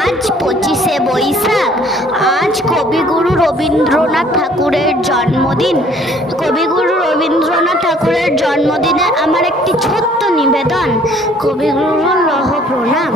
আজ 25শে বৈশাখ। আজ কবিগুরু রবীন্দ্রনাথ ঠাকুরের জন্মদিন। কবিগুরু রবীন্দ্রনাথ ঠাকুরের জন্মদিনে আমার একটি ছোট্ট নিবেদন, কবিগুরুর লৌহ প্রণাম।